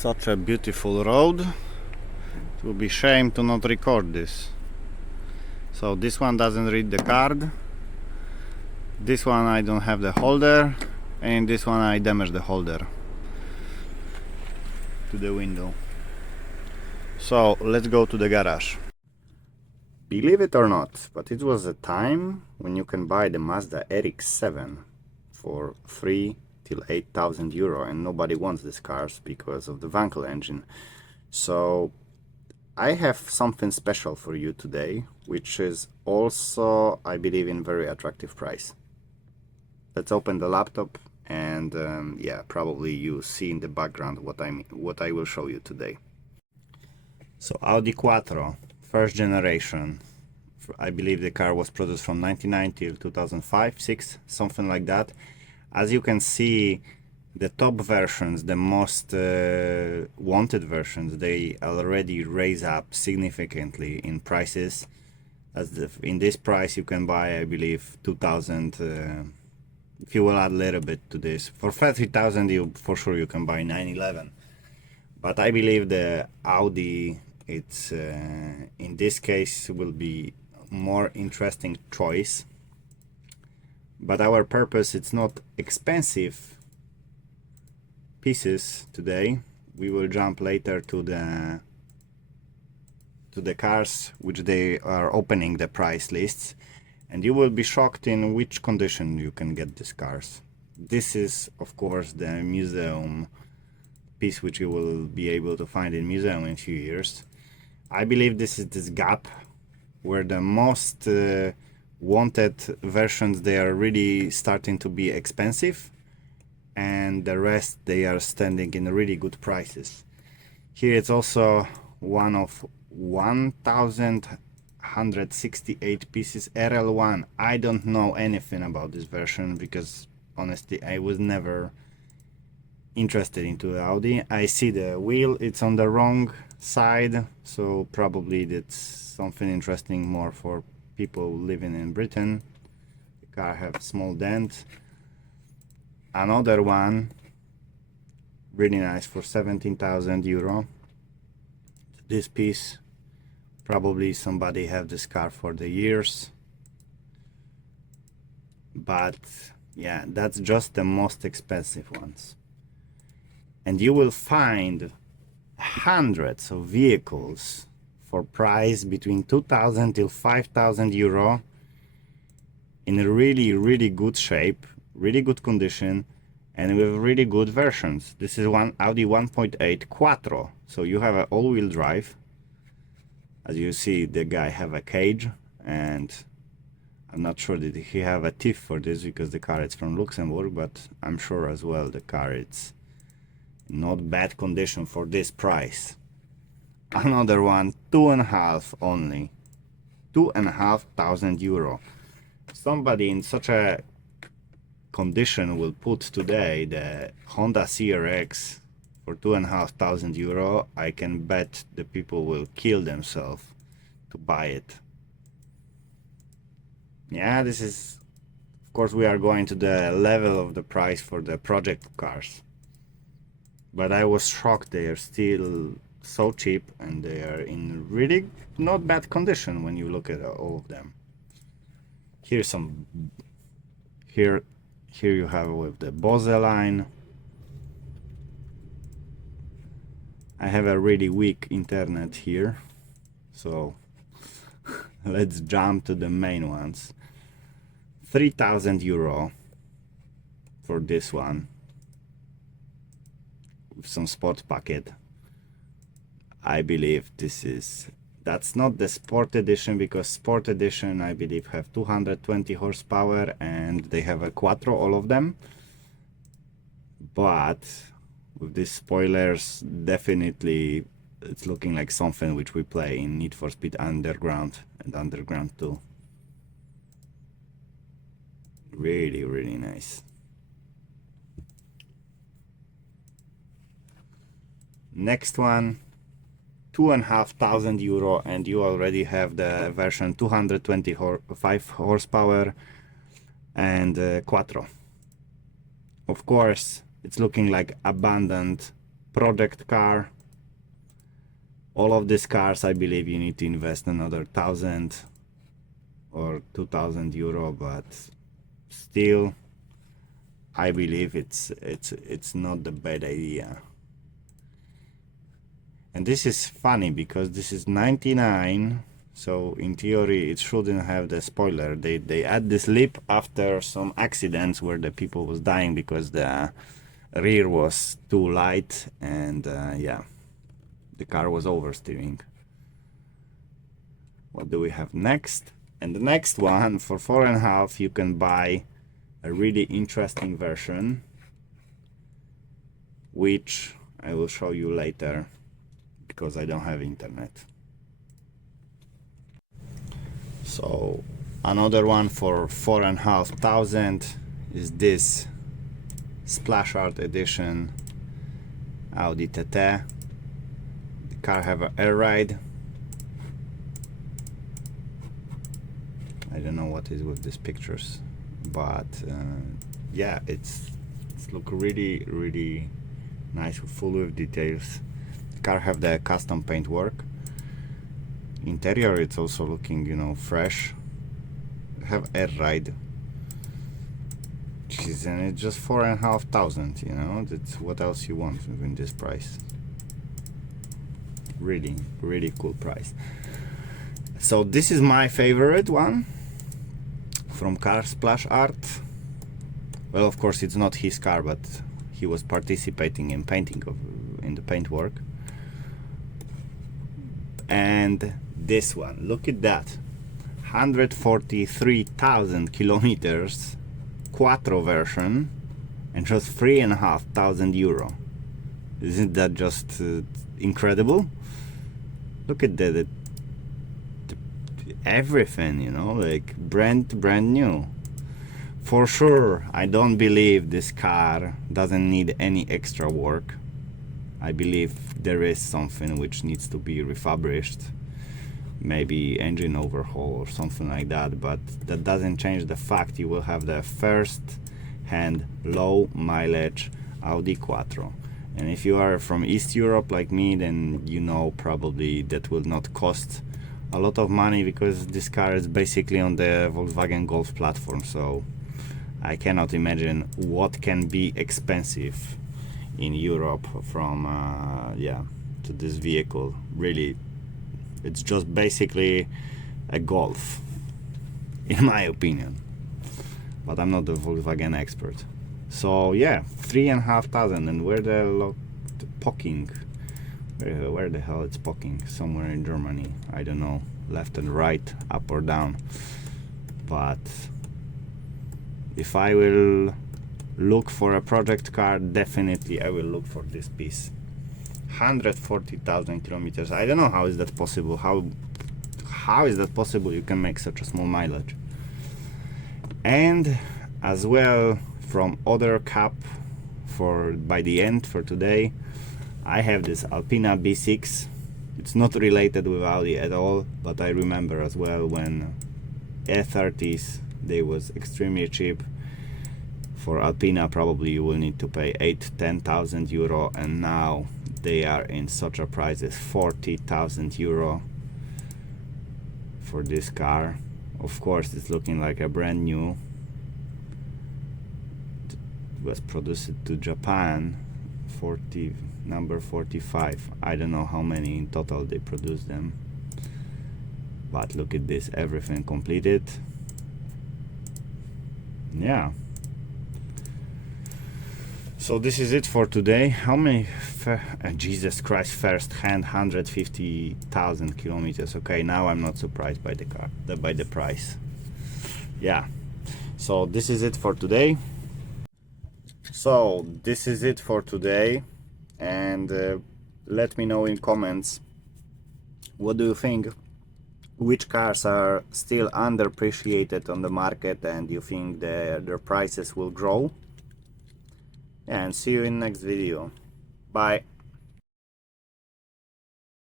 Such a beautiful road. It would be shame to not record this. So this one doesn't read the card. This one I don't have the holder, and this one I damaged the holder to the window. So let's go to the garage. Believe it or not, but it was a time when you can buy the Mazda RX-7 for 3 till 8,000 euro, and nobody wants these cars because of the Wankel engine. So I have something special for you today, which is also, I believe, in very attractive price. Let's open the laptop, and yeah, probably you see in the background what I will show you today. So Audi Quattro, first generation. I believe the car was produced from 1990 till 2005, 6, something like that. As you can see, the top versions, the most wanted versions, they already raise up significantly in prices. In this price you can buy, I believe, 2,000. If you will add a little bit to this, for 30,000 you for sure you can buy 911. But I believe the Audi, it's in this case will be more interesting choice. But our purpose, it's not expensive pieces today. We will jump later to the cars which they are opening the price lists, and you will be shocked in which condition you can get these cars. This is of course the museum piece which you will be able to find in museum in a few years. I believe this is this gap where the most wanted versions, they are really starting to be expensive, and the rest, they are standing in really good prices. Here it's also one of 1,168 pieces, RL1. I don't know anything about this version because honestly I was never interested into the Audi. I see the wheel, it's on the wrong side, so probably that's something interesting more for people living in Britain. The car have a small dent. Another one, really nice, for 17,000 euro. This piece, probably somebody have this car for the years. But yeah, that's just the most expensive ones. And you will find hundreds of vehicles for price between 2,000 till 5,000 euro in a really good shape, really good condition, and with really good versions. This is one Audi 1.8 Quattro, so you have an all-wheel drive. As you see, the guy have a cage, and I'm not sure that he have a TIF for this because the car is from Luxembourg, but I'm sure as well the car it's not bad condition for this price. Another one, 2.5 only, 2,500 euro. Somebody in such a condition will put today the Honda CRX for 2,500 euro. I can bet the people will kill themselves to buy it. Yeah, this is, of course, we are going to the level of the price for the project cars. But I was shocked they are still so cheap, and they are in really not bad condition when you look at all of them. Here's some, here you have with the Bose line. I have a really weak internet here, so let's jump to the main ones. 3,000 euro for this one with some sport packet. I believe that's not the sport edition, because sport edition I believe have 220 horsepower and they have a Quattro, all of them. But with these spoilers, definitely it's looking like something which we play in Need for Speed Underground and Underground 2. Really nice. Next one, 2,500 euro, and you already have the version 225 horsepower and Quattro. Of course, it's looking like abandoned project car. All of these cars, I believe you need to invest another 1,000 or 2,000 euro, but still I believe it's not the bad idea. And this is funny because this is 99, so in theory it shouldn't have the spoiler. They add this lip after some accidents where the people was dying because the rear was too light, and yeah, the car was oversteering. What do we have next? And the next one, for 4.5, you can buy a really interesting version, which I will show you later because I don't have internet. So another one for 4,500 is this Splash Art Edition Audi TT. The car have an air ride. I don't know what is with these pictures, but yeah, it's look really nice, full with details. The car have the custom paint work. Interior, it's also looking, you know, fresh. Have air ride. Jeez, and it's just 4,500, you know. That's what else you want in this price. Really cool price. So this is my favorite one from Car Splash Art. Well, of course it's not his car, but he was participating in painting in the paint work. And this one, look at that, 143,000 kilometers, Quattro version, and just 3,500 euro. Isn't that just incredible? Look at that, everything, you know, like brand new. For sure, I don't believe this car doesn't need any extra work. I believe there is something which needs to be refurbished, maybe engine overhaul or something like that, but that doesn't change the fact you will have the first hand low mileage Audi Quattro. And if you are from East Europe like me, then you know probably that will not cost a lot of money because this car is basically on the Volkswagen Golf platform, so I cannot imagine what can be expensive in Europe from yeah, to this vehicle. Really, it's just basically a Golf in my opinion, but I'm not a Volkswagen expert. So yeah, 3,500. And where the pocking, where the hell it's pocking? Somewhere in Germany, I don't know, left and right, up or down. But if I will look for a project car, definitely I will look for this piece. 140,000 kilometers. I don't know how is that possible. How is that possible you can make such a small mileage? And as well, from other cap, for by the end for today, I have this Alpina B6. It's not related with Audi at all, but I remember as well when E30s, they was extremely cheap. For Alpina probably you will need to pay 8-10,000 euro, and now they are in such a price as 40,000 euro for this car. Of course it's looking like a brand new. It was produced to Japan, number 45. I don't know how many in total they produced them, but look at this, everything completed. Yeah, so this is it for today. How many Jesus Christ, first hand 150,000 kilometers. Okay, now I'm not surprised by the car, by the price. Yeah, so this is it for today. And let me know in comments, what do you think? Which cars are still underappreciated on the market and you think their prices will grow? And see you in next video. Bye.